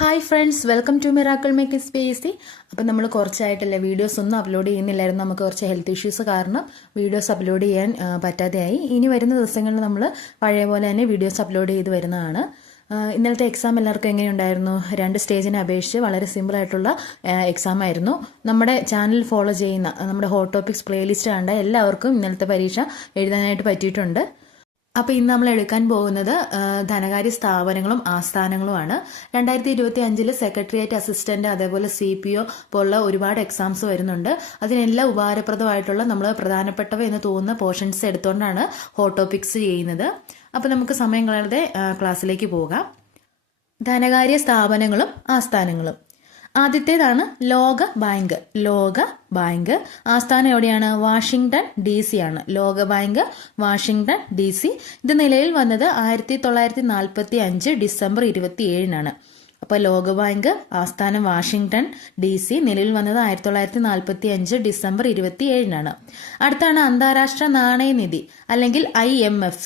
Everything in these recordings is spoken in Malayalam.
Hi friends, welcome to miracle making space. അപ്പം നമ്മൾ കുറച്ചായിട്ടല്ലേ വീഡിയോസ് ഒന്നും അപ്ലോഡ് ചെയ്യുന്നില്ലായിരുന്നു. നമുക്ക് കുറച്ച് ഹെൽത്ത് ഇഷ്യൂസ് കാരണം വീഡിയോസ് അപ്ലോഡ് ചെയ്യാൻ പറ്റാതെയായി. ഇനി വരുന്ന ദിവസങ്ങളിൽ നമ്മൾ പഴയ പോലെ തന്നെ വീഡിയോസ് അപ്ലോഡ് ചെയ്ത് വരുന്നതാണ്. ഇന്നലത്തെ എക്സാം എല്ലാവർക്കും എങ്ങനെയുണ്ടായിരുന്നു? 2 സ്റ്റേജിനെ അപേക്ഷിച്ച് വളരെ സിമ്പിളായിട്ടുള്ള എക്സാം ആയിരുന്നു. നമ്മുടെ ചാനൽ ഫോളോ ചെയ്യുന്ന നമ്മുടെ ഹോട്ട് ടോപ്പിക്സ് പ്ലേലിസ്റ്റ് കണ്ട എല്ലാവർക്കും ഇന്നലത്തെ പരീക്ഷ എഴുതാനായിട്ട് പറ്റിയിട്ടുണ്ട്. അപ്പോൾ ഇന്ന് നമ്മൾ എടുക്കാൻ പോകുന്നത് ധനകാര്യ സ്ഥാപനങ്ങളും ആസ്ഥാനങ്ങളുമാണ്. 2025 സെക്രട്ടേറിയറ്റ് അസിസ്റ്റന്റ്, അതേപോലെ CPO പോലുള്ള ഒരുപാട് എക്സാംസ് വരുന്നുണ്ട്. അതിനെല്ലാം ഉപകാരപ്രദമായിട്ടുള്ള നമ്മൾ പ്രധാനപ്പെട്ടവ എന്ന് തോന്നുന്ന പോർഷൻസ് എടുത്തുകൊണ്ടാണ് ഹോട്ട് ടോപ്പിക്സ് ചെയ്യുന്നത്. അപ്പോൾ നമുക്ക് സമയം കളയാതെ ക്ലാസ്സിലേക്ക് പോകാം. ധനകാര്യ സ്ഥാപനങ്ങളും ആസ്ഥാനങ്ങളും. ആദ്യത്തേതാണ് ലോക ബാങ്ക്. ലോക ബാങ്ക് ആസ്ഥാനം എവിടെയാണ്? വാഷിംഗ്ടൺ DC ആണ്. ലോക ബാങ്ക് വാഷിംഗ്ടൺ DC. ഇത് നിലയിൽ വന്നത് 1945 ഡിസംബർ 27 അപ്പോൾ ലോക ബാങ്ക് ആസ്ഥാനം വാഷിംഗ്ടൺ DC, നിലവിൽ വന്നത് 1945 ഡിസംബർ 27 അടുത്താണ് അന്താരാഷ്ട്ര നാണയനിധി അല്ലെങ്കിൽ IMF.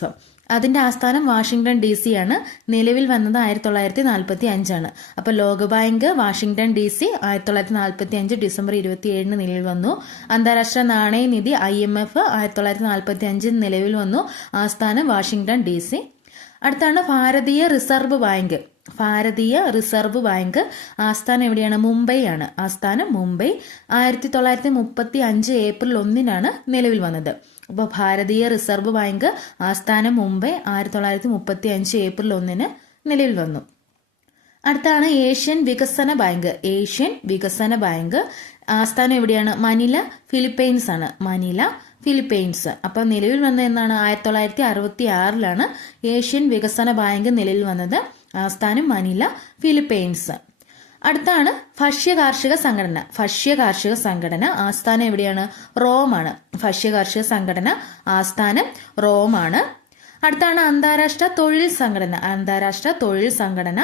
അതിന്റെ ആസ്ഥാനം വാഷിംഗ്ടൺ DC ആണ്. നിലവിൽ വന്നത് 1945 അപ്പോൾ ലോകബാങ്ക് വാഷിംഗ്ടൺ DC 1945 ഡിസംബർ 27 നിലവിൽ വന്നു. അന്താരാഷ്ട്ര നാണയനിധി IMF 1945 നിലവിൽ വന്നു. ആസ്ഥാനം വാഷിംഗ്ടൺ DC. അടുത്താണ് ഭാരതീയ റിസർവ് ബാങ്ക്. ഭാരതീയ റിസർവ് ബാങ്ക് ആസ്ഥാനം എവിടെയാണ്? മുംബൈ ആണ്. ആസ്ഥാനം മുംബൈ. 1935 ഏപ്രിൽ 1 നിലവിൽ വന്നത്. അപ്പോൾ ഭാരതീയ റിസർവ് ബാങ്ക് ആസ്ഥാനം മുംബൈ, 1935 ഏപ്രിൽ 1 നിലവിൽ വന്നു. അടുത്താണ് ഏഷ്യൻ വികസന ബാങ്ക്. ഏഷ്യൻ വികസന ബാങ്ക് ആസ്ഥാനം എവിടെയാണ്? മനില, ഫിലിപ്പൈൻസ് ആണ്. Manila, Philippines. അപ്പൊ നിലവിൽ വന്നത് എന്നാണ്? 1966 ഏഷ്യൻ വികസന ബാങ്ക് നിലവിൽ വന്നത്. ആസ്ഥാനം മനില, ഫിലിപ്പൈൻസ്. അടുത്താണ് ഭക്ഷ്യകാർഷിക സംഘടന. ഭക്ഷ്യകാർഷിക സംഘടന ആസ്ഥാനം എവിടെയാണ്? റോമാണ്. ഭക്ഷ്യകാർഷിക സംഘടന ആസ്ഥാനം റോമാണ്. അടുത്താണ് അന്താരാഷ്ട്ര തൊഴിൽ സംഘടന. അന്താരാഷ്ട്ര തൊഴിൽ സംഘടന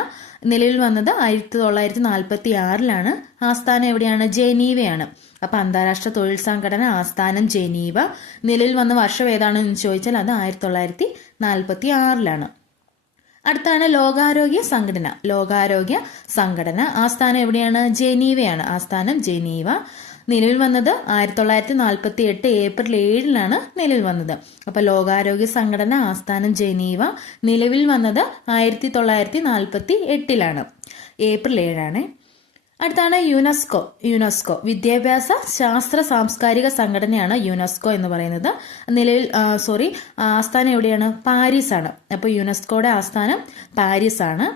നിലവിൽ വന്നത് 1946 ആസ്ഥാനം എവിടെയാണ്? ജനീവയാണ്. അപ്പൊ അന്താരാഷ്ട്ര തൊഴിൽ സംഘടന ആസ്ഥാനം ജനീവ. നിലവിൽ വന്ന വർഷം ഏതാണെന്ന് ചോദിച്ചാൽ അത് 1946 അടുത്താണ് ലോകാരോഗ്യ സംഘടന. ലോകാരോഗ്യ സംഘടന ആസ്ഥാനം എവിടെയാണ്? ജനീവയാണ്. ആസ്ഥാനം ജനീവ. നിലവിൽ വന്നത് 1948 ഏപ്രിൽ 7 നിലവിൽ വന്നത്. അപ്പൊ ലോകാരോഗ്യ സംഘടന ആസ്ഥാനം ജനീവ. നിലവിൽ വന്നത് 1948 ഏപ്രിൽ 7 അടുത്താണ് യുനെസ്കോ. യുനെസ്കോ വിദ്യാഭ്യാസ ശാസ്ത്ര സാംസ്കാരിക സംഘടനയാണ് യുനെസ്കോ എന്ന് പറയുന്നത്. നിലവിൽ ആസ്ഥാനം എവിടെയാണ്? പാരീസ് ആണ്. അപ്പൊ യുനെസ്കോയുടെ ആസ്ഥാനം പാരീസ് ആണ്.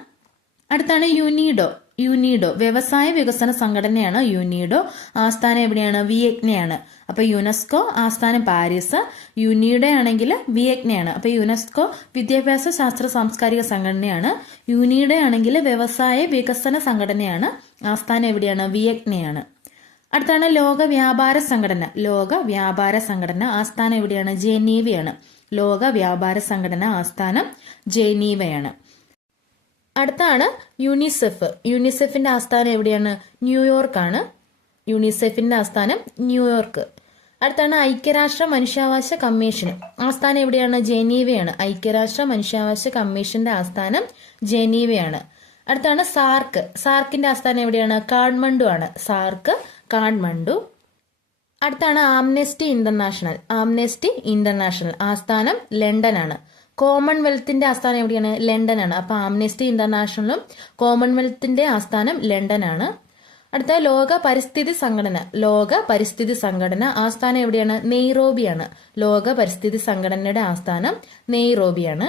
അടുത്താണ് യുനീഡോ. യുനീഡോ വ്യവസായ വികസന സംഘടനയാണ്. യുനീഡോ ആസ്ഥാനം എവിടെയാണ്? വിയറ്റ്നാണ്. അപ്പൊ യുനെസ്കോ ആസ്ഥാനം പാരീസ്, യുനീഡോ ആണെങ്കിൽ വിയറ്റ്നാണ്. അപ്പൊ യുനെസ്കോ വിദ്യാഭ്യാസ ശാസ്ത്ര സാംസ്കാരിക സംഘടനയാണ്. യുനീഡോ ആണെങ്കിൽ വ്യവസായ വികസന സംഘടനയാണ്. ആസ്ഥാനം എവിടെയാണ്? വിയറ്റ്നാണ്. അടുത്താണ് ലോക വ്യാപാര സംഘടന. ലോക വ്യാപാര സംഘടന ആസ്ഥാനം എവിടെയാണ്? ജനീവയാണ്. ലോക വ്യാപാര സംഘടന ആസ്ഥാനം ജനീവയാണ്. അടുത്താണ് യുനിസെഫ്. യുനിസെഫിന്റെ ആസ്ഥാനം എവിടെയാണ്? ന്യൂയോർക്ക് ആണ്. യുനിസെഫിന്റെ ആസ്ഥാനം ന്യൂയോർക്ക്. അടുത്താണ് ഐക്യരാഷ്ട്ര മനുഷ്യാവകാശ കമ്മീഷൻ. ആസ്ഥാനം എവിടെയാണ്? ജനീവയാണ്. ഐക്യരാഷ്ട്ര മനുഷ്യാവകാശ കമ്മീഷന്റെ ആസ്ഥാനം ജനീവയാണ്. അടുത്താണ് സാർക്ക്. സാർക്കിന്റെ ആസ്ഥാനം എവിടെയാണ്? കാഠ്മണ്ഡു ആണ്. സാർക്ക് കാഠ്മണ്ഡു. അടുത്താണ് ആംനെസ്റ്റി ഇന്റർനാഷണൽ. ആംനെസ്റ്റി ഇന്റർനാഷണൽ ആസ്ഥാനം ലണ്ടൻ ആണ്. കോമൺവെൽത്തിന്റെ ആസ്ഥാനം എവിടെയാണ്? ലണ്ടൻ ആണ്. അപ്പൊ ആംനെസ്റ്റി ഇന്റർനാഷണലും കോമൺവെൽത്തിന്റെ ആസ്ഥാനം ലണ്ടൻ ആണ്. അടുത്ത ലോക പരിസ്ഥിതി സംഘടന. ലോക പരിസ്ഥിതി സംഘടന ആസ്ഥാനം എവിടെയാണ്? നെയ്റോബിയാണ്. ലോക പരിസ്ഥിതി സംഘടനയുടെ ആസ്ഥാനം നെയ്റോബിയാണ്.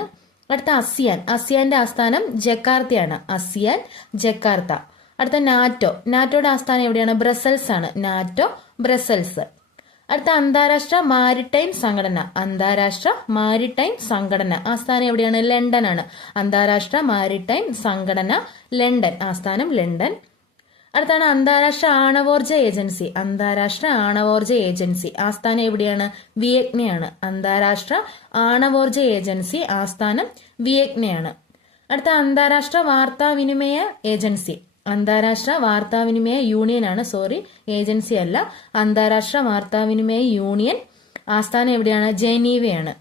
അടുത്ത ASEAN. ASEAന്റെ ആസ്ഥാനം ജക്കാർത്തയാണ്. ASEAN Jakarta. അടുത്ത നാറ്റോ. നാറ്റോയുടെ ആസ്ഥാനം എവിടെയാണ്? ബ്രസൽസ് ആണ്. NATO Brussels. അടുത്ത അന്താരാഷ്ട്ര മാരിടൈം സംഘടന. അന്താരാഷ്ട്ര മാരിടൈം സംഘടന ആസ്ഥാനം എവിടെയാണ്? ലണ്ടൻ ആണ്. അന്താരാഷ്ട്ര മാരിടൈം സംഘടന ലണ്ടൻ. ആസ്ഥാനം ലണ്ടൻ. അടുത്താണ് അന്താരാഷ്ട്ര ആണവോർജ ഏജൻസി. അന്താരാഷ്ട്ര ആണവോർജ ഏജൻസി ആസ്ഥാനം എവിടെയാണ്? വിയറ്റ്നാണ്. അന്താരാഷ്ട്ര ആണവോർജ ഏജൻസി ആസ്ഥാനം വിയറ്റ്നാണ്. അടുത്ത അന്താരാഷ്ട്ര വാർത്താവിനിമയ ഏജൻസി. അന്താരാഷ്ട്ര വാർത്താവിനിമയ യൂണിയൻ ആണ്. ഏജൻസി അല്ല. അന്താരാഷ്ട്ര വാർത്താവിനിമയ യൂണിയൻ ആസ്ഥാനം എവിടെയാണ്? ജനീവയാണ്.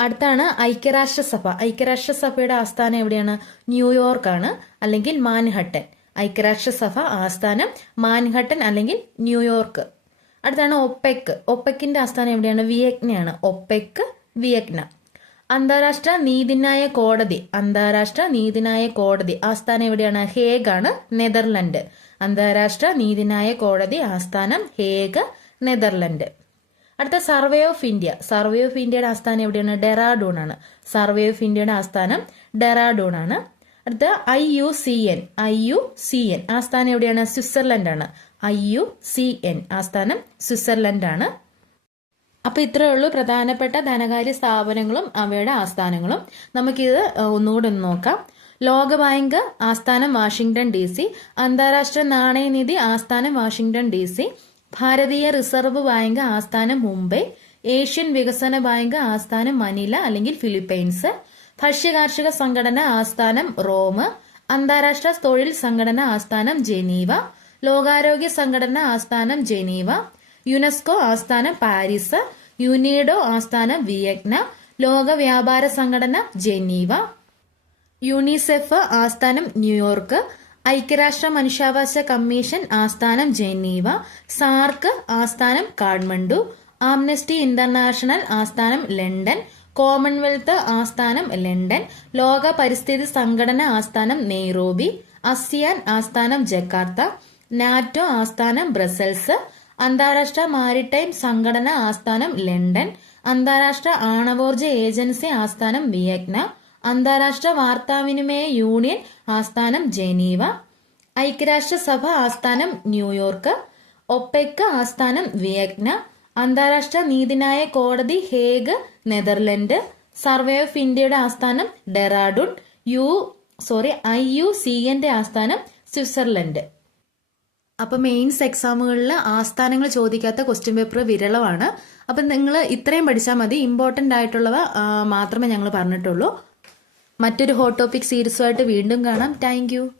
അടുത്താണ് ഐക്യരാഷ്ട്രസഭ. ഐക്യരാഷ്ട്രസഭയുടെ ആസ്ഥാനം എവിടെയാണ്? ന്യൂയോർക്കാണ്, അല്ലെങ്കിൽ മാൻഹട്ടൻ. ഐക്യരാഷ്ട്രസഭ ആസ്ഥാനം മാൻഹട്ടൻ അല്ലെങ്കിൽ ന്യൂയോർക്ക്. അടുത്താണ് ഒപെക്. ഒപെക്കിന്റെ ആസ്ഥാനം എവിടെയാണ്? വിയറ്റ്നാണ്. ഒപെക്, വിയറ്റ്ന. അന്താരാഷ്ട്ര നീതിന്യായ കോടതി. അന്താരാഷ്ട്ര നീതിന്യായ കോടതി ആസ്ഥാനം എവിടെയാണ്? ഹേഗാണ്, നെതർലൻഡ്. അന്താരാഷ്ട്ര നീതിന്യായ കോടതി ആസ്ഥാനം ഹേഗ്, നെതർലൻഡ്. അടുത്ത survey of India. Survey of ഇന്ത്യയുടെ ആസ്ഥാനം എവിടെയാണ്? ഡെറാഡൂൺ ആണ്. സർവേ ഓഫ് ഇന്ത്യയുടെ ആസ്ഥാനം ഡെറാഡൂൺ ആണ്. അടുത്ത IUCN. IUCN ആസ്ഥാനം എവിടെയാണ്? സ്വിറ്റ്സർലൻഡ് ആണ്. IUCN ആസ്ഥാനം സ്വിറ്റ്സർലൻഡ് ആണ്. അപ്പൊ ഇത്രയേ ഉള്ളൂ പ്രധാനപ്പെട്ട ധനകാര്യ സ്ഥാപനങ്ങളും അവയുടെ ആസ്ഥാനങ്ങളും. നമുക്കിത് ഒന്നുകൂടി ഒന്ന് നോക്കാം. ലോകബാങ്ക് ആസ്ഥാനം വാഷിംഗ്ടൺ DC. അന്താരാഷ്ട്ര നാണയനിധി ആസ്ഥാനം വാഷിംഗ്ടൺ DC. ഭാരതീയ റിസർവ് ബാങ്ക് ആസ്ഥാനം മുംബൈ. ഏഷ്യൻ വികസന ബാങ്ക് ആസ്ഥാനം മനില അല്ലെങ്കിൽ ഫിലിപ്പൈൻസ്. ഭക്ഷ്യകാർഷിക സംഘടന ആസ്ഥാനം റോം. അന്താരാഷ്ട്ര തൊഴിൽ സംഘടന ആസ്ഥാനം ജനീവ. ലോകാരോഗ്യ സംഘടന ആസ്ഥാനം ജനീവ. യുനെസ്കോ ആസ്ഥാനം പാരീസ്. യുനീഡോ ആസ്ഥാനം വിയറ്റ്ന. ലോക വ്യാപാര സംഘടന ജനീവ. യൂണിസെഫ് ആസ്ഥാനം ന്യൂയോർക്ക്. ഐക്യരാഷ്ട്ര മനുഷ്യാവകാശ കമ്മീഷൻ ആസ്ഥാനം ജനീവ. സാർക്ക് ആസ്ഥാനം കാഠ്മണ്ഡു. ആംനസ്റ്റി ഇന്റർനാഷണൽ ആസ്ഥാനം ലണ്ടൻ. കോമൺവെൽത്ത് ആസ്ഥാനം ലണ്ടൻ. ലോക പരിസ്ഥിതി സംഘടന ആസ്ഥാനം നെയ്റോബി. ASEAN ആസ്ഥാനം ജക്കാർത്ത. നാറ്റോ ആസ്ഥാനം ബ്രസൽസ്. അന്താരാഷ്ട്ര മാരിടൈം സംഘടന ആസ്ഥാനം ലണ്ടൻ. അന്താരാഷ്ട്ര ആണവോർജ ഏജൻസി ആസ്ഥാനം വിയറ്റ്ന. അന്താരാഷ്ട്ര വാർത്താവിനിമയ യൂണിയൻ ആസ്ഥാനം ജനീവ. ഐക്യരാഷ്ട്രസഭ ആസ്ഥാനം ന്യൂയോർക്ക്. ഒപെക് ആസ്ഥാനം വിയറ്റ്ന. അന്താരാഷ്ട്ര നീതിന്യായ കോടതി ഹേഗ്, നെതർലൻഡ്. സർവേ ഓഫ് ഇന്ത്യയുടെ ആസ്ഥാനം ഡെറാഡൂൺ. IUCN ആസ്ഥാനം സ്വിറ്റ്സർലൻഡ്. അപ്പൊ മെയിൻസ് എക്സാമുകളിൽ ആസ്ഥാനങ്ങൾ ചോദിക്കാത്ത ക്വസ്റ്റ്യൻ പേപ്പർ വിരളമാണ്. അപ്പൊ നിങ്ങൾ ഇത്രയും പഠിച്ചാൽ മതി. ഇമ്പോർട്ടന്റ് ആയിട്ടുള്ളവ മാത്രമേ ഞങ്ങൾ പറഞ്ഞിട്ടുള്ളൂ. മറ്റൊരു ഹോട്ട് ടോപ്പിക് സീരീസുമായിട്ട് വീണ്ടും കാണാം. താങ്ക്